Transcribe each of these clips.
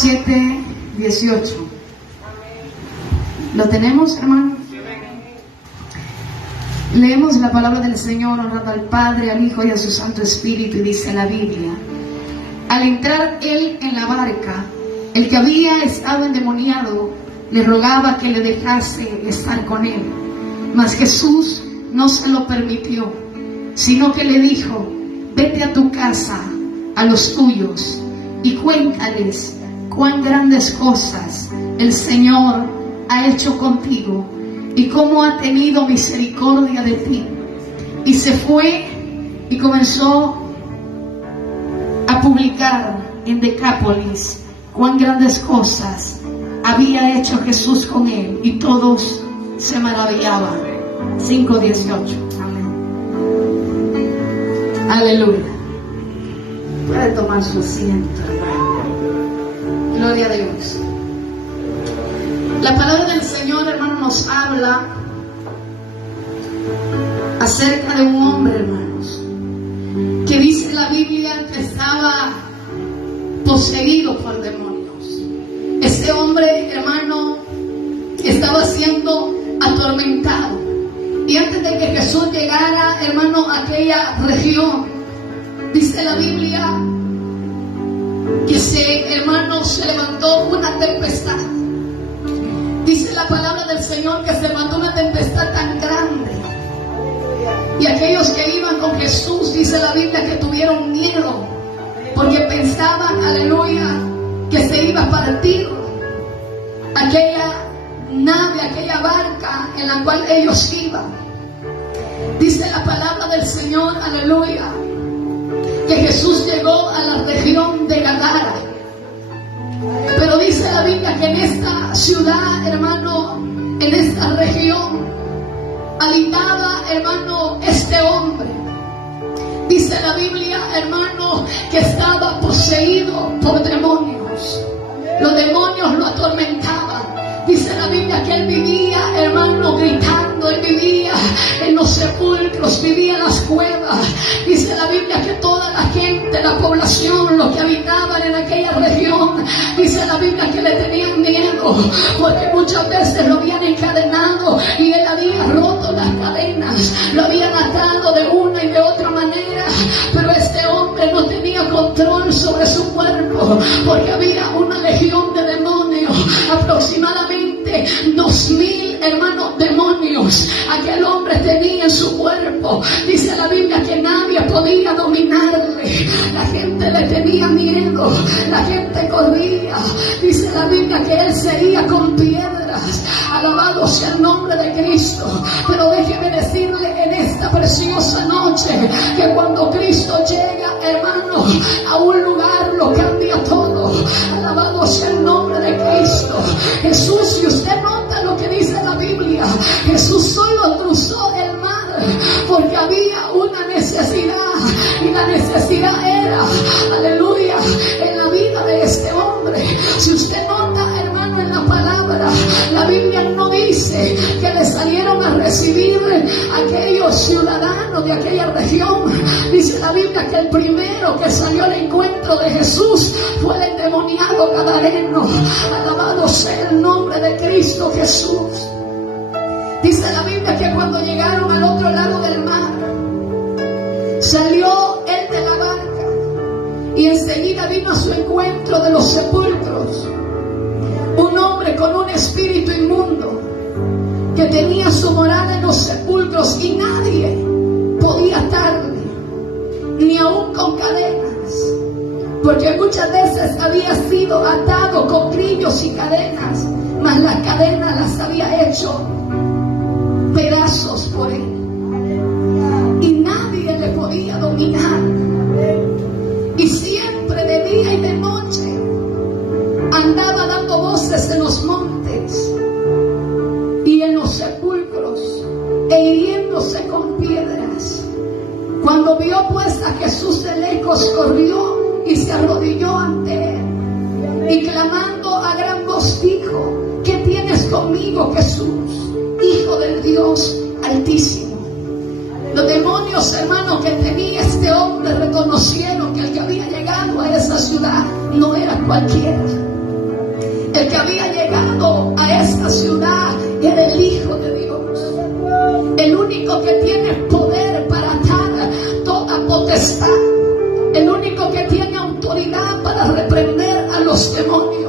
7:18. ¿Lo tenemos, hermano? Leemos la palabra del Señor honrando al Padre, al Hijo y a su Santo Espíritu, y dice la Biblia: al entrar él en la barca, el que había estado endemoniado le rogaba que le dejase estar con él, mas Jesús no se lo permitió, sino que le dijo: vete a tu casa, a los tuyos, y cuéntales cuán grandes cosas el Señor ha hecho contigo y cómo ha tenido misericordia de ti. Y se fue y comenzó a publicar en Decápolis cuán grandes cosas había hecho Jesús con él, y todos se maravillaban. 5:18. Amén. Aleluya. Puede tomar su asiento, hermano. Gloria a Dios. La palabra del Señor, hermano, nos habla acerca de un hombre, hermanos, que dice la Biblia que estaba poseído por demonios. Este hombre, hermano, estaba siendo atormentado. Y antes de que Jesús llegara, hermano, a aquella región, dice la Biblia que se levantó una tempestad. Dice la palabra del Señor que se levantó una tempestad tan grande, y aquellos que iban con Jesús, dice la Biblia, que tuvieron miedo, porque pensaban, aleluya, que se iba a partir aquella nave, aquella barca en la cual ellos iban. Dice la palabra del Señor, aleluya, que Jesús llegó a la región de Gadara. Pero dice la Biblia que en esta ciudad, hermano, en esta región, habitaba, hermano, este hombre. Dice la Biblia, hermano, que estaba poseído por demonios. Los demonios lo atormentaban. Dice la Biblia que él vivía, hermano, gritando. Él vivía en los sepulcros, vivía en las cuevas. Dice la Biblia que toda la gente, la población, los que habitaban en aquella región, dice la Biblia que le tenían miedo, porque muchas veces lo habían encadenado y él había roto las cadenas, lo habían atado de una y de otra manera. Pero este hombre no tenía control sobre su cuerpo, porque había una legión de demonios, aproximadamente 2,000, hermanos, demonios aquel hombre tenía en su cuerpo. Dice la Biblia que nadie podía dominarle. La gente le tenía miedo, la gente corría. Dice la Biblia que él seguía con piedras. Alabado sea el nombre de Cristo. Pero déjeme decirle en esta preciosa noche que cuando Cristo llega, hermano, a un lugar lo cambia todo. Alabado sea el nombre de Cristo. Jesús, si usted nota lo que dice la Biblia, Jesús solo cruzó el mar porque había una necesidad, y la necesidad era, aleluya, en la vida de este hombre. Si usted nota, hermano, en la palabra, la Biblia no dice que le salieron a recibir aquellos ciudadanos de aquella región. Dice la Biblia que el primero que salió al encuentro de Jesús fue el endemoniado gadareno. Alabado sea el nombre de Cristo Jesús. Dice la Biblia que cuando llegaron al otro lado del mar, salió él de la barca y enseguida vino a su encuentro de los sepulcros un hombre con un espíritu inmundo que tenía su morada en los sepulcros, y nadie podía atarle, ni aún con cadenas, porque muchas veces había sido atado con grillos y cadenas, mas las cadenas las había hecho pedazos por él, y nadie le podía dominar. Y siempre de día y de noche andaba dando voces en los montes y en los sepulcros, e hiriéndose con piedras. Cuando vio pues a Jesús de lejos, corrió y se arrodilló ante él, y clamando a gran voz dijo: ¿qué tienes conmigo, Jesús, Hijo del Dios Altísimo? Los demonios, hermanos, que tenía este hombre reconocieron que el que había llegado a esa ciudad no era cualquiera. El que había llegado a esta ciudad era el Hijo de Dios. El único que tiene poder para atar toda potestad. El único que tiene autoridad para reprender a los demonios.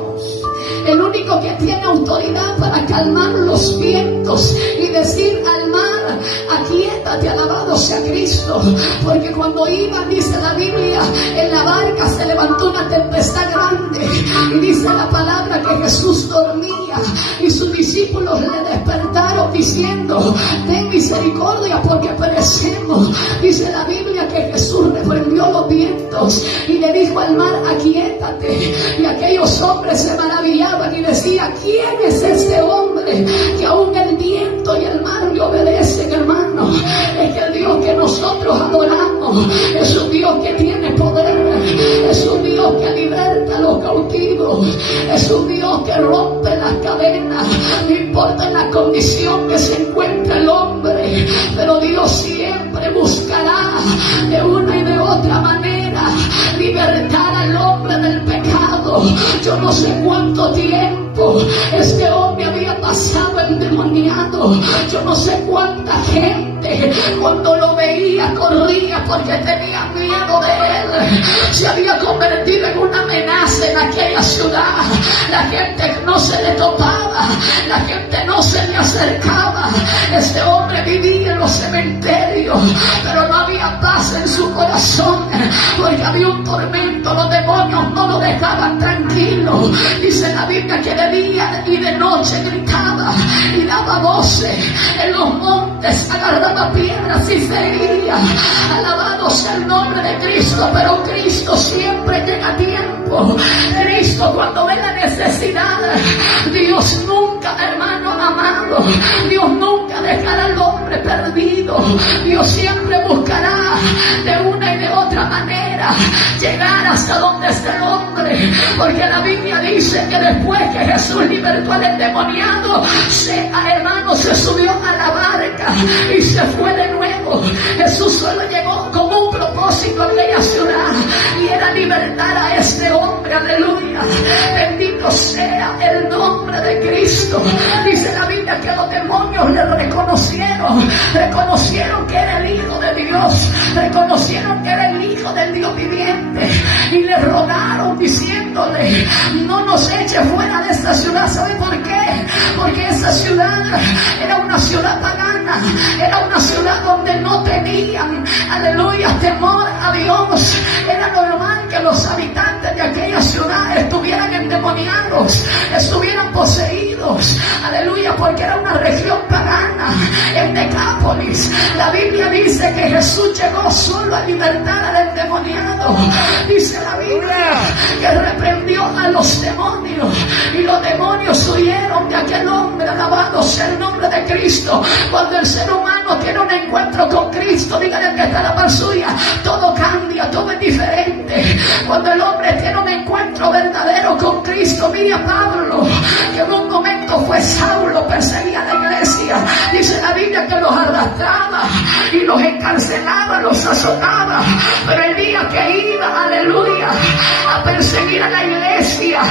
El único que tiene autoridad para calmar los vientos y decir al mar: aquíétate, alabado sea Cristo. Porque cuando iban, dice la Biblia, en la barca se levantó una tempestad grande. Y dice la palabra que Jesús dormía. Y sus discípulos le despertaron diciendo: ten misericordia porque perecemos. Dice la Biblia que Jesús reprendió los vientos y le dijo al mar: aquíétate. Y aquellos hombres se maravillaban y decían: ¿quién es este hombre que aún el viento y el mar le obedecen, hermano? Es que el Dios que nosotros adoramos es un Dios que tiene poder, es un Dios que liberta a los cautivos, es un Dios que rompe las cadenas. No importa en la condición que se encuentra el hombre, pero Dios siempre buscará de una y de otra manera libertar al hombre del pecado. Yo no sé cuánto tiempo este hombre había pasado endemoniado. Yo no sé cuánta gente cuando lo veía corría porque tenía miedo de él. Se había convertido en una amenaza en aquella ciudad. La gente no se le topaba, la gente no se le acercaba. Este hombre vivía en los cementerios, pero no había paz en su corazón porque había un tormento. Los demonios no lo dejaban tranquilo. Dice la Biblia que de día y de noche gritaba y daba voces en los montes, agarraba piedras y se hería. Alabado sea el nombre de Cristo. Pero Cristo siempre llega a tiempo. Cristo cuando ve la necesidad, Dios nunca, hermano amado, Dios nunca dejará al hombre perdido. Dios siempre buscará de una y de otra manera llegar hasta donde está el hombre. Porque la Biblia dice que después que Jesús libertó al endemoniado, hermano, se subió a la barca y se fue de nuevo. Jesús solo llegó con un propósito a aquella ciudad y era libertar a este hombre. Aleluya, bendito sea el nombre de Cristo. Dice la Biblia que los demonios le reconocieron que era el Hijo de Dios, reconocieron que era el Hijo del Dios viviente y le rogaron diciéndole: no nos eche fuera de esta ciudad. ¿Sabe por qué? Porque esa ciudad era una ciudad pagana, era una ciudad donde no tenían, aleluya, temor a Dios. Era normal que los habitantes de aquella ciudad estuvieran endemoniados, estuvieran poseídos, aleluya, porque era una región pagana. En Decápolis la Biblia dice que Jesús llegó solo a libertar al endemoniado. Dice la Biblia que reprendió a los demonios y los demonios huyeron de aquel hombre. Alabado sea el nombre de Cristo. Cuando el ser humano tiene un encuentro con Cristo, dígale que está la par suya, todo cambia, todo es diferente. Cuando el hombre tiene un encuentro verdadero con Cristo, mire a Pablo, que en un momento fue Saulo, perseguía a la iglesia. Dice la Biblia que los arrastraba y los encarcelaba, los azotaba. Pero el día que iba, aleluya, a perseguir a la iglesia,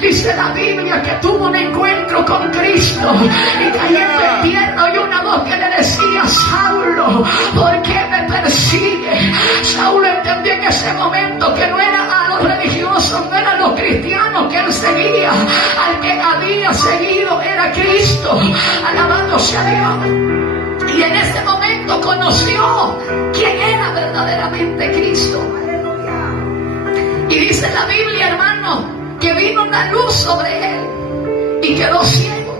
dice la Biblia que tuvo un encuentro con Cristo y cayendo en tierra oyó una voz que le decía: Saulo, ¿por qué me persigue? Saulo entendió en ese momento que no era a los religiosos, no eran los cristianos que él seguía, al que había seguido era Cristo. Alabado sea Dios. Y en ese momento conoció quién era verdaderamente Cristo. Y dice la Biblia, hermano, que vino una luz sobre él y quedó ciego.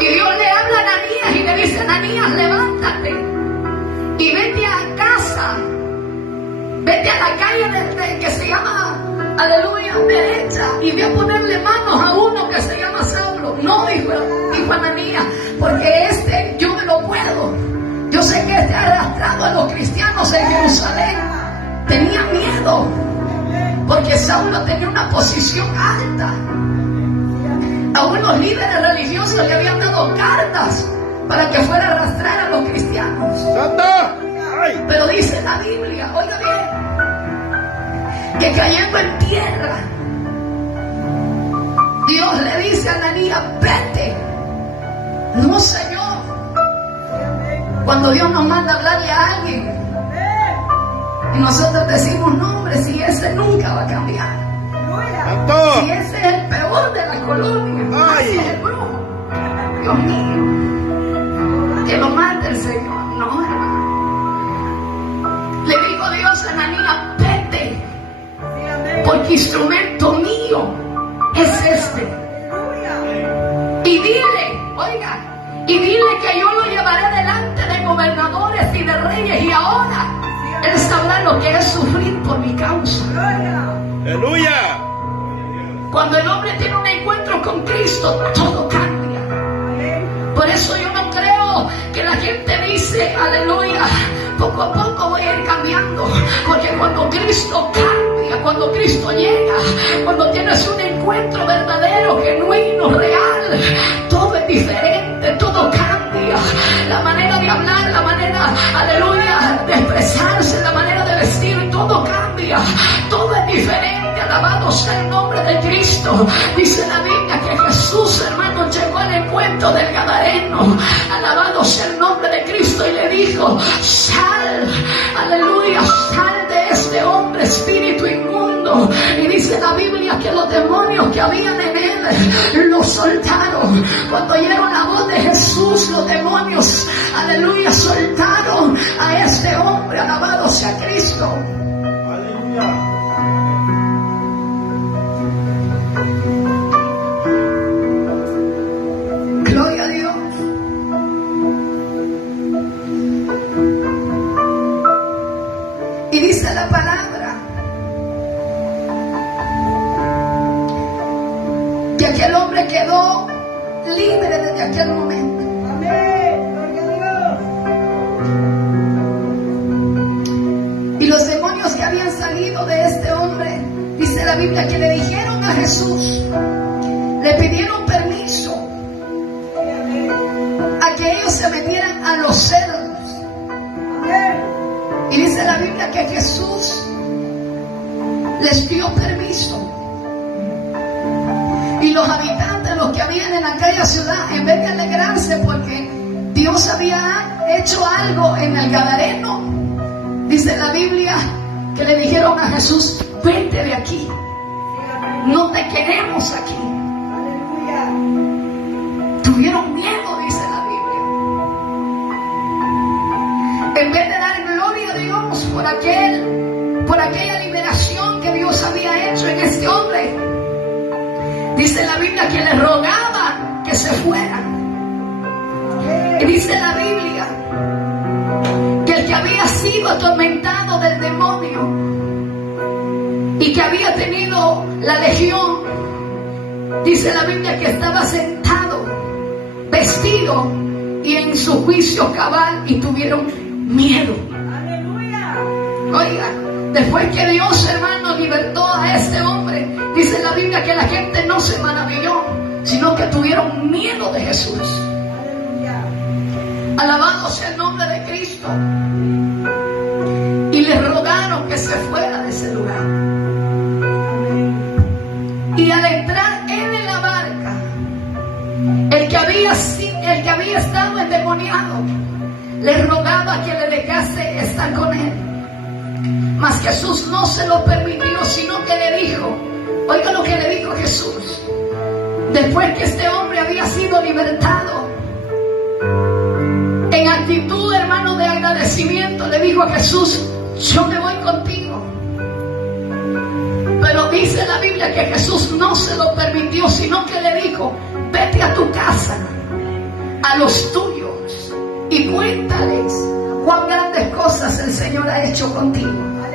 Y Dios le habla a Ananías y le dice: Ananías, levántate y vete a casa, vete a la calle que se llama, aleluya, derecha, y ve a ponerle manos a uno que se llama Saulo. No, dijo Ananías, porque yo me lo puedo. Yo sé que ha arrastrado a los cristianos en Jerusalén. Tenía miedo porque Saulo tenía una posición alta. A unos líderes religiosos le habían dado cartas para que fuera a arrastrar a los cristianos. Pero dice la Biblia, oiga bien, que cayendo en tierra dice a Ananías, vete. No, Señor. Cuando Dios nos manda a hablarle a alguien y nosotros decimos, no, hombre, si ese nunca va a cambiar, si ese es el peor de la colonia, ese es el brujo, Dios mío, que lo mate el Señor. No, hermano. Le dijo Dios a Ananías, vete, porque instrumento mío es este. Y dile, oiga, y dile que yo lo llevaré delante de gobernadores y de reyes, y ahora él sabrá lo que es sufrir por mi causa. Aleluya. Cuando el hombre tiene un encuentro con Cristo, todo cambia. Por eso yo no creo que la gente dice, aleluya, poco a poco voy a ir cambiando. Porque cuando Cristo cambia, cuando Cristo llega, cuando tienes un encuentro verdadero, genuino, real, todo es diferente, todo cambia. La manera de hablar, la manera, aleluya, de expresarse, la manera de vestir, todo cambia, todo es diferente. Alabado sea el nombre de Cristo. Dice la Biblia que Jesús, hermano, llegó al encuentro del Gadareno. Alabado sea el nombre de Cristo, y le dijo, sal, aleluya, sal de este hombre, espíritu inmundo. Y dice la Biblia que los demonios que habían en él lo soltaron. Cuando oyeron la voz de Jesús, los demonios, aleluya, soltaron a este hombre. Alabado sea Cristo. Aleluya. Gloria a Dios. Y dice la palabra que aquel hombre quedó libre desde aquel momento. Amén. Gloria a Dios. Y los demonios que habían salido de este hombre, dice la Biblia que le dijeron a Jesús, le pidieron permiso a que ellos se metieran a los cerdos. Amén. Y dice la Biblia que Jesús les dio permiso. Y los habitantes, los que habían en aquella ciudad, en vez de alegrarse porque Dios había hecho algo en el Gadareno, dice la Biblia que le dijeron a Jesús, vete de aquí, no te queremos aquí. Aleluya. Tuvieron miedo, dice la Biblia. En vez de dar gloria a Dios por aquella liberación que Dios había hecho en este hombre, dice la Biblia que le rogaba que se fueran. Y dice la Biblia que el que había sido atormentado del demonio y que había tenido la legión, dice la Biblia que estaba sentado, vestido y en su juicio cabal, y tuvieron miedo. Aleluya. Oiga, después que Dios, hermano, libertó a este hombre, dice la Biblia que la gente no se maravilló, sino que tuvieron miedo de Jesús. Aleluya. Alabado sea el nombre de Cristo. Y le rogaron que se fuera de ese lugar. Y al entrar él en la barca, el que había estado endemoniado le rogaba que le dejase estar con él. Mas Jesús no se lo permitió, sino que le dijo, oiga lo que le dijo Jesús, después que este hombre había sido libertado, en actitud, hermano, de agradecimiento, le dijo a Jesús, yo me voy contigo. Pero dice la Biblia que Jesús no se lo permitió, sino que le dijo, vete a tu casa, a los tuyos, y cuéntales cuán grandes cosas el Señor ha hecho contigo.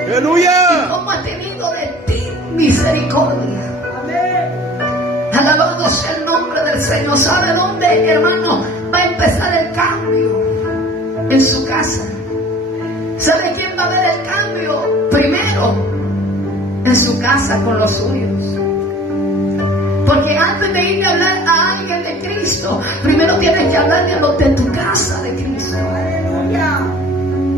Aleluya. Y cómo ha tenido de ti misericordia. Amén. Alabado sea el nombre del Señor. ¿Sabe dónde, hermano, va a empezar el cambio? En su casa. ¿Sabe quién va a ver el cambio? Primero, en su casa con los suyos. Porque antes de ir a hablar a alguien de Cristo, primero tienes que hablarle a los de tu casa de Cristo. Aleluya.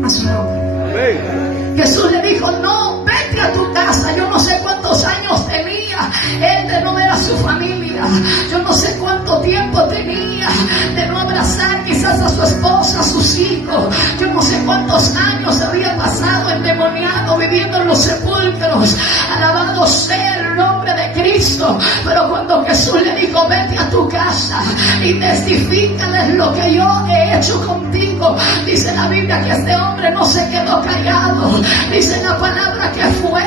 A su nombre. Amén. Jesús le dijo, no, vete a tu casa. Yo no sé cuántos años tenía Él de no ver a su familia. Yo no sé cuánto tiempo tenía de no abrazar quizás a su esposa, a sus hijos. Yo no sé cuántos años había pasado endemoniado, viviendo en los sepulcros. Alabado sea el nombre de Cristo. Pero cuando Jesús le dijo, vete a tu casa y testifícales lo que yo he hecho contigo, dice la Biblia que este hombre no se quedó callado. Dice la palabra que fue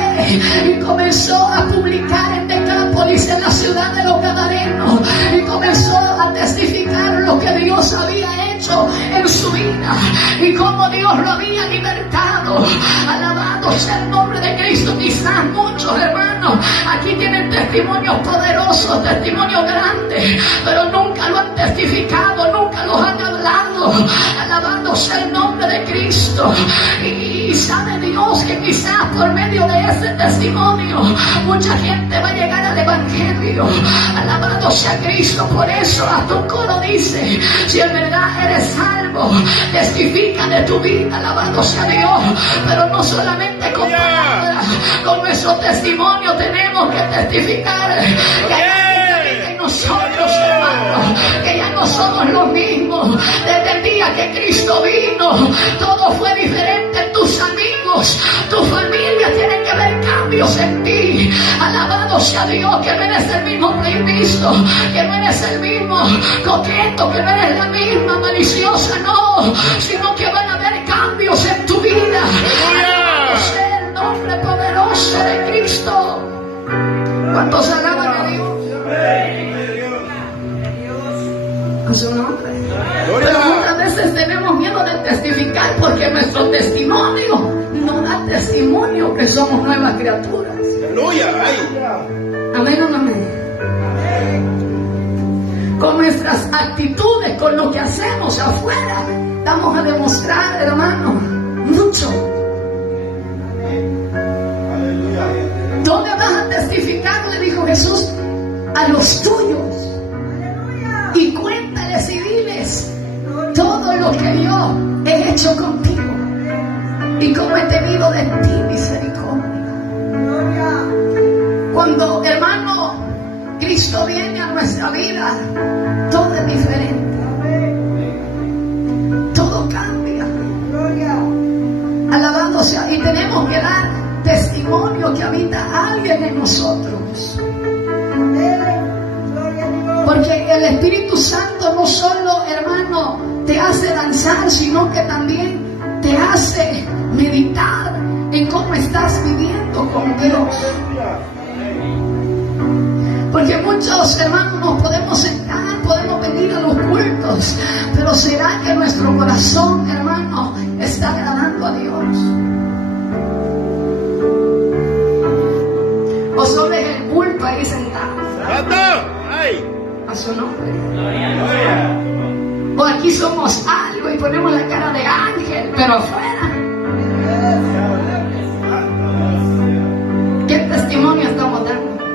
y comenzó a publicar en Decápolis, en la ciudad de los Gadarenos, y comenzó a testificar lo que Dios había hecho en su vida y cómo Dios lo había libertado. Alabado sea el nombre de Cristo. Quizás muchos hermanos aquí tienen testimonios poderosos, testimonios grandes, pero nunca lo han testificado, nunca los han hablado. Alabado sea el nombre de Cristo. Y sabe Dios que quizás por medio de ese testimonio mucha gente va a llegar al evangelio. Alabado sea Cristo. Por eso hasta un coro dice, si en verdad eres salvo, testifica de tu vida. Alabado sea Dios. Pero no solamente con palabras, con nuestro testimonio tenemos que testificar que hay nosotros, hermanos, que ya no somos los mismos. Desde el día que Cristo vino, todo fue diferente. Tus amigos, tu familia tienen que ver cambios en ti. Alabado sea Dios, que no eres el mismo prohibido, que no eres el mismo coqueto, que no eres la misma maliciosa, no, sino que van a haber cambios en tu vida. Alabado sea el nombre poderoso de Cristo. ¿Cuántos alaban a Dios? Con su nombre. Pero muchas veces tenemos miedo de testificar porque nuestro testimonio no da testimonio que somos nuevas criaturas. Aleluya. Amén o no amén. Con nuestras actitudes, con lo que hacemos afuera, vamos a demostrar, hermano, mucho. ¿Dónde vas a testificar? Le dijo Jesús, a los tuyos. Y cuéntales y diles todo lo que yo he hecho contigo y cómo he tenido de ti misericordia. Cuando, hermano, Cristo viene a nuestra vida, todo es diferente. Todo cambia. Alabado sea. Y tenemos que dar testimonio que habita alguien en nosotros. Porque el Espíritu Santo no solo, hermano, te hace danzar, sino que también te hace meditar en cómo estás viviendo con Dios. Porque muchos hermanos nos podemos sentar, podemos venir a los cultos, pero ¿será que nuestro corazón, hermano, está agradando a Dios? ¿O solo es el culto ahí sentado? A su nombre. O aquí somos algo y ponemos la cara de ángel, pero afuera, ¿qué testimonio estamos dando?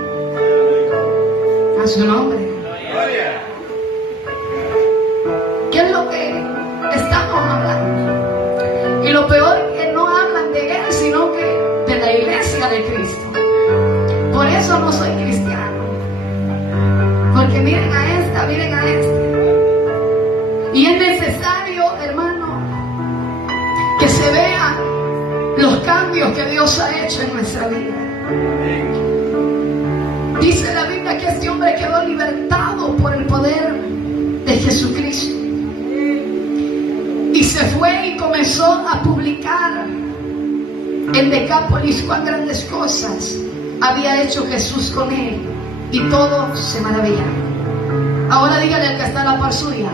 A su nombre. ¿Qué es lo que estamos hablando? Y lo peor es que no hablan de Él, sino que de la iglesia de Cristo. Por eso no soy cristiano. Porque miren a esta, miren a esta. Y es necesario, hermano, que se vean los cambios que Dios ha hecho en nuestra vida. Dice la Biblia que este hombre quedó libertado por el poder de Jesucristo. Y se fue y comenzó a publicar en Decápolis cuán grandes cosas había hecho Jesús con él. Y todos se maravillaron. Ahora dígale al que está a la par suya,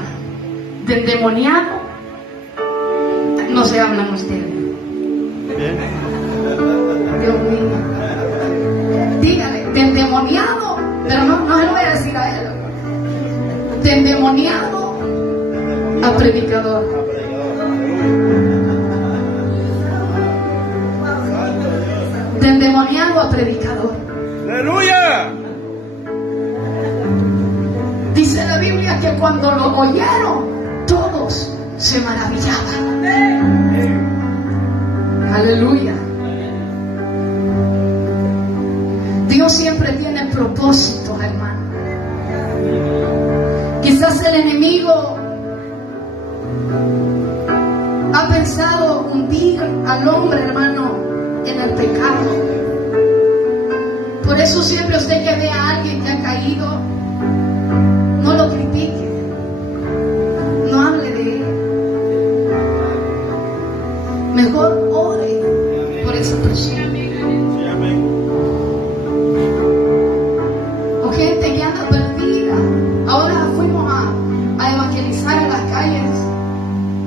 del demoniado no se hablan ustedes. Dios mío. Dígale, del demoniado, pero no se lo voy a decir a él. Del demoniado a predicador. Del demoniado a predicador. Aleluya. Dice la Biblia que cuando lo oyeron, todos se maravillaban. Aleluya. Dios siempre tiene propósitos, hermano. Quizás el enemigo ha pensado hundir al hombre, hermano, en el pecado. Por eso siempre usted que ve a alguien que ha caído, no lo critique, no hable de él. Mejor ore por esa persona. O gente que anda perdida. Ahora fuimos a evangelizar en las calles.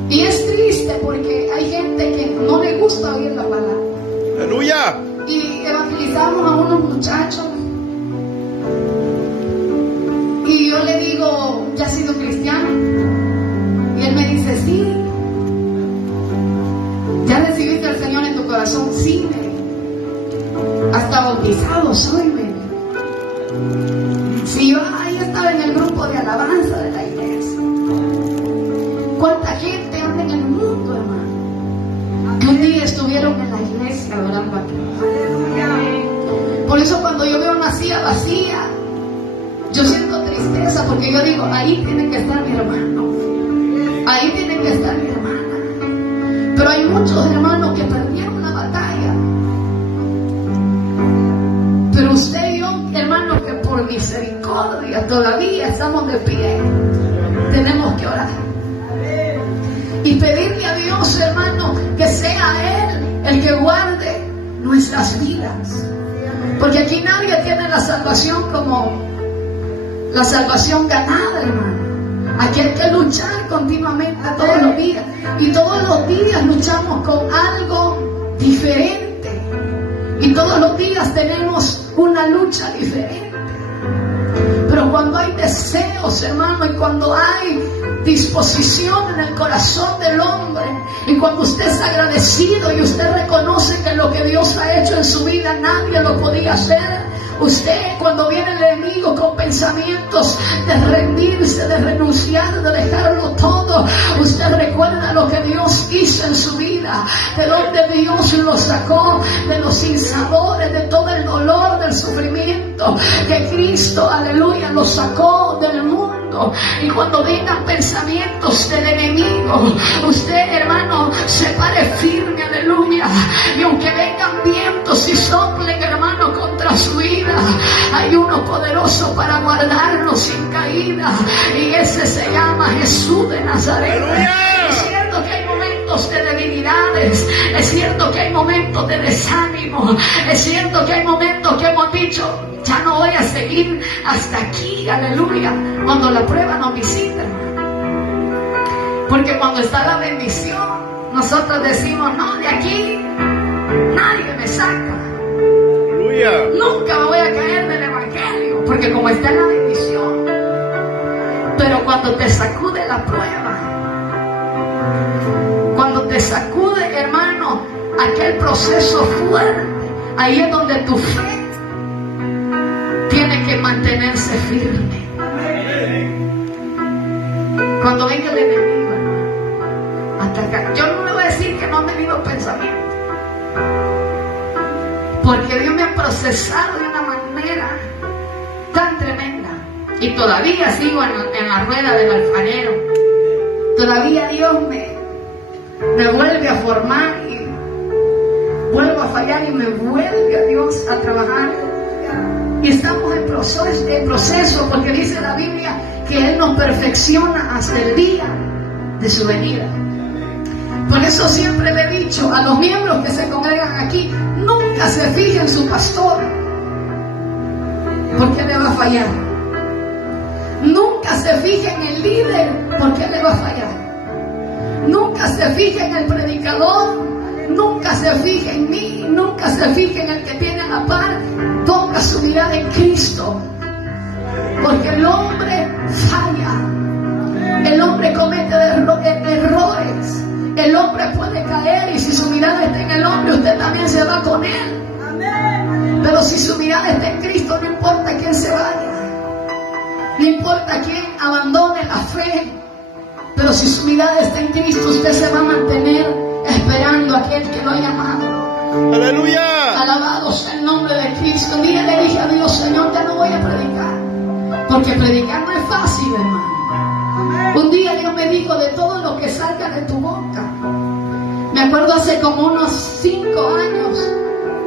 Y es triste porque hay gente que no le gusta oír la palabra. Aleluya. Y evangelizamos a unos muchachos. Y yo le digo, ¿ya has sido cristiano? Y él me dice, sí. ¿Ya recibiste al Señor en tu corazón? Sí, me dijo. Hasta bautizado soy, me dijo. Si yo ahí estaba en el grupo de alabanza de la iglesia. ¿Cuánta gente anda en el mundo, hermano? Que un día estuvieron en la iglesia adorando a Cristo. Por eso cuando yo veo una silla vacía, yo siento tristeza, porque yo digo, ahí tiene que estar mi hermano, ahí tiene que estar mi hermana. Pero hay muchos hermanos que perdieron la batalla. Pero usted y yo, hermano, que por misericordia todavía estamos de pie, tenemos que orar y pedirle a Dios, hermano, que sea Él el que guarde nuestras vidas. Porque aquí nadie tiene la salvación como la salvación ganada, hermano. Aquí hay que luchar continuamente todos los días. Y todos los días luchamos con algo diferente. Y todos los días tenemos una lucha diferente. Pero cuando hay deseos, hermano, y cuando hay disposición en el corazón del hombre, y cuando usted es agradecido y usted reconoce que lo que Dios ha hecho en su vida nadie lo podía hacer, usted, cuando viene el enemigo con pensamientos de rendirse, de renunciar, de dejarlo todo, usted recuerda lo que Dios hizo en su vida, de donde Dios lo sacó, de los sinsabores, de todo el dolor, del sufrimiento, que Cristo, aleluya, lo sacó del mundo. Y cuando vengan pensamientos del enemigo, usted, hermano, se pare firme, aleluya. Y aunque vengan vientos y soplen, hermano, contra su vida, hay uno poderoso para guardarlo sin caída, y ese se llama Jesús de Nazaret. Es cierto que hay momentos de debilidades, es cierto que hay momentos de desánimo, es cierto que hay momentos que hemos dicho, ya no voy a seguir hasta aquí, aleluya, cuando la prueba nos visita. Porque cuando está la bendición, nosotros decimos, no, de aquí nadie me saca. Nunca me voy a caer del evangelio, porque como está en la bendición. Pero cuando te sacude la prueba, cuando te sacude, hermano, aquel proceso fuerte, ahí es donde tu fe tiene que mantenerse firme. Cuando venga el enemigo, hermano, atacar. Yo no le voy a decir que no han venido pensamientos, porque Dios me ha procesado de una manera tan tremenda. Y todavía sigo en la rueda del alfarero. Todavía Dios me vuelve a formar y vuelvo a fallar y me vuelve a Dios a trabajar. Y estamos en proceso, porque dice la Biblia que Él nos perfecciona hasta el día de su venida. Por eso siempre le he dicho a los miembros que se congregan aquí, nunca se fijen en su pastor, porque le va a fallar. Nunca se fijen en el líder, porque le va a fallar. Nunca se fijen en el predicador, nunca se fijen en mí, nunca se fijen en el que tiene a la par. Ponga su mirada en Cristo, porque el hombre falla, el hombre comete errores. El hombre puede caer, y si su mirada está en el hombre, usted también se va con él. Pero si su mirada está en Cristo, no importa quién se vaya, no importa quién abandone la fe, pero si su mirada está en Cristo, usted se va a mantener esperando a aquel que lo ha llamado. Aleluya. Alabado sea el nombre de Cristo. Un día le dije a Dios, Señor, ya no voy a predicar, porque predicar no es fácil, hermano. Un día Dios me dijo, de todo lo que salga de tu boca. Me acuerdo hace como unos 5 años,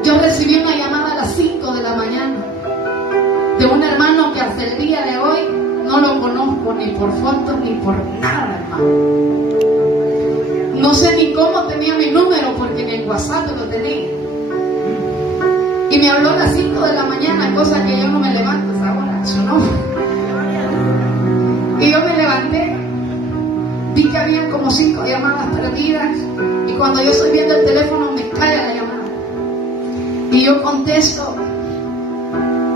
yo recibí una llamada a las 5 de la mañana de un hermano que hasta el día de hoy no lo conozco ni por fotos ni por nada, hermano. No sé ni cómo tenía mi número, porque ni en WhatsApp lo tenía. Y me habló a las 5 de la mañana, cosa que yo no me levanto a esa hora, su nombre. Y yo me levanté, vi que habían como 5 llamadas perdidas, y cuando yo estoy viendo el teléfono me cae la llamada. Y yo contesto,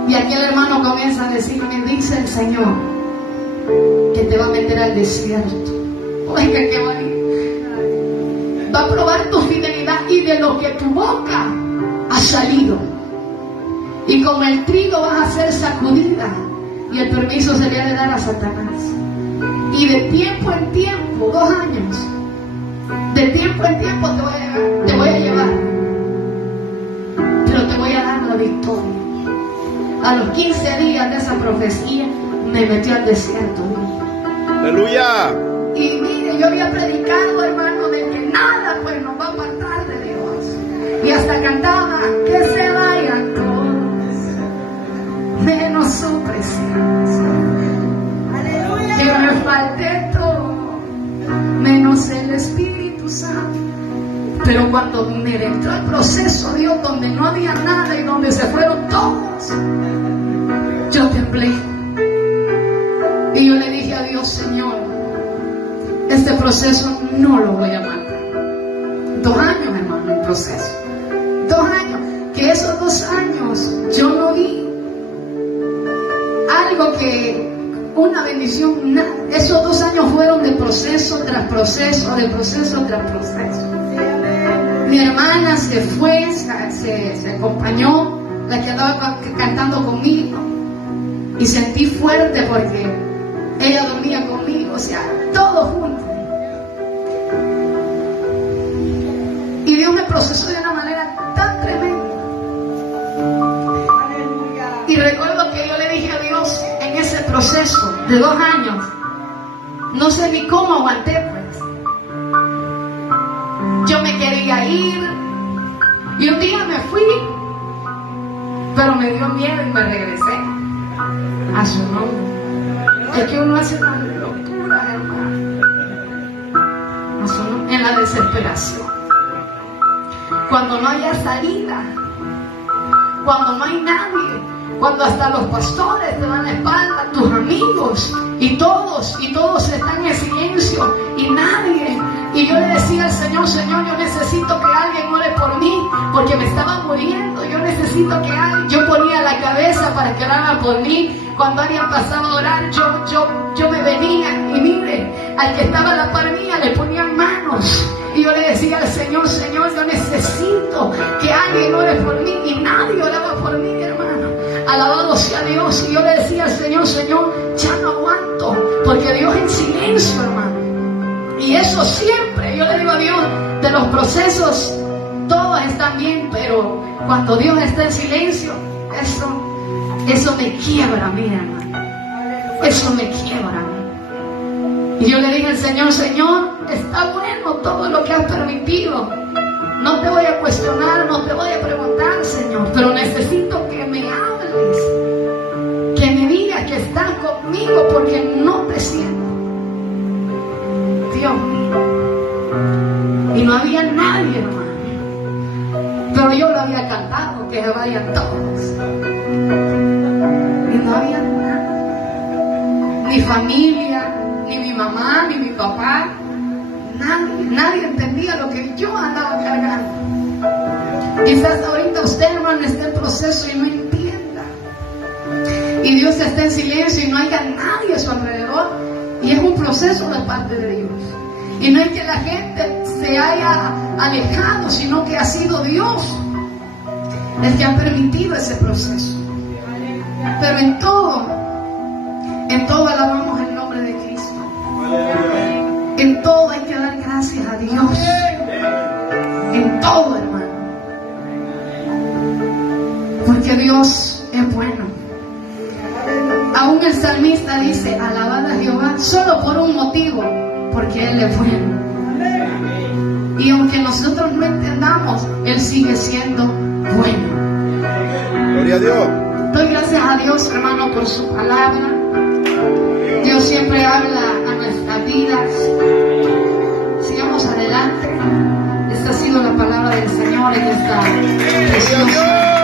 y aquel hermano comienza a decirme, dice el Señor que te va a meter al desierto. Oiga, qué bonito. Va a probar tu fidelidad y de lo que tu boca ha salido. Y como el trigo vas a ser sacudida, y el permiso se le ha de dar a Satanás. Y de tiempo en tiempo, 2 años, de tiempo en tiempo te voy a llevar, pero te voy a dar la victoria. A los 15 días de esa profecía me metió al desierto. Aleluya. Y mire, yo había predicado, hermano, de que nada pues nos va a apartar de Dios. Y hasta cantaba, que se vayan todos, menos su presencia. Aleluya. Que me falte todo, menos el Espíritu Santo. Pero cuando me entró el proceso, Dios, donde no había nada y donde se fueron todos, yo temblé. Y yo le dije a Dios, Señor, este proceso no lo voy a matar. 2 años, hermano, el proceso. 2 años. Que esos 2 años yo no vi algo que, una bendición, nada. Esos 2 años fueron de proceso tras proceso, de proceso tras proceso. Mi hermana se fue, se acompañó, la que andaba cantando conmigo, y sentí fuerte porque ella dormía conmigo, o sea, todo junto. Y Dios me procesó de una manera tan tremenda. Y recuerdo que yo le dije a Dios en ese proceso de 2 años, no sé ni cómo aguanté, pues. Yo me quería ir, y un día me fui, pero me dio miedo y me regresé a su nombre. Es que uno hace una locura, hermano, en la desesperación, cuando no haya salida, cuando no hay nadie, cuando hasta los pastores te dan la espalda, tus amigos, y todos están en silencio y nadie. Y yo le decía al Señor, Señor, yo necesito que alguien ore por mí, porque me estaba muriendo. Yo necesito que alguien, yo ponía la cabeza para que orara por mí. Cuando alguien pasaba a orar, yo me venía, y mire, al que estaba a la par mía le ponían manos. Y yo le decía al Señor, Señor, yo necesito que alguien ore por mí. Y nadie oraba por mí, hermano. Alabado sea Dios. Y yo le decía al Señor, Señor, ya no aguanto, porque Dios en silencio, hermano. Y eso siempre, yo le digo a Dios, de los procesos, todos están bien, pero cuando Dios está en silencio, eso me quiebra a mí, hermano. Eso me quiebra a mí. Y yo le dije al Señor, Señor, está bueno todo lo que has permitido. No te voy a cuestionar, no te voy a preguntar, Señor, pero necesito que me hables, que me digas que estás conmigo, porque no te siento. Dios mío. Y no había nadie, hermano. Pero yo lo había cantado, que se vayan todos. Y no había nada. Ni familia, ni mi mamá, ni mi papá. Nadie entendía lo que yo andaba cargando. Quizás ahorita usted, hermano, esté en proceso y no entienda. Y Dios está en silencio y no haya nadie a su alrededor. Y es un proceso de parte de Dios. Y no es que la gente se haya alejado, sino que ha sido Dios el que ha permitido ese proceso. Pero en todo alabamos el nombre de Cristo. En todo hay que dar gracias a Dios. En todo, hermano. Porque Dios es bueno. Aún el salmista dice, alabad a Jehová solo por un motivo, porque Él es bueno. Y aunque nosotros no entendamos, Él sigue siendo bueno. Gloria a Dios. Doy gracias a Dios, hermano, por su palabra. Dios siempre habla a nuestras vidas. Sigamos adelante. Esta ha sido la palabra del Señor en esta Gloria a preciosa Dios.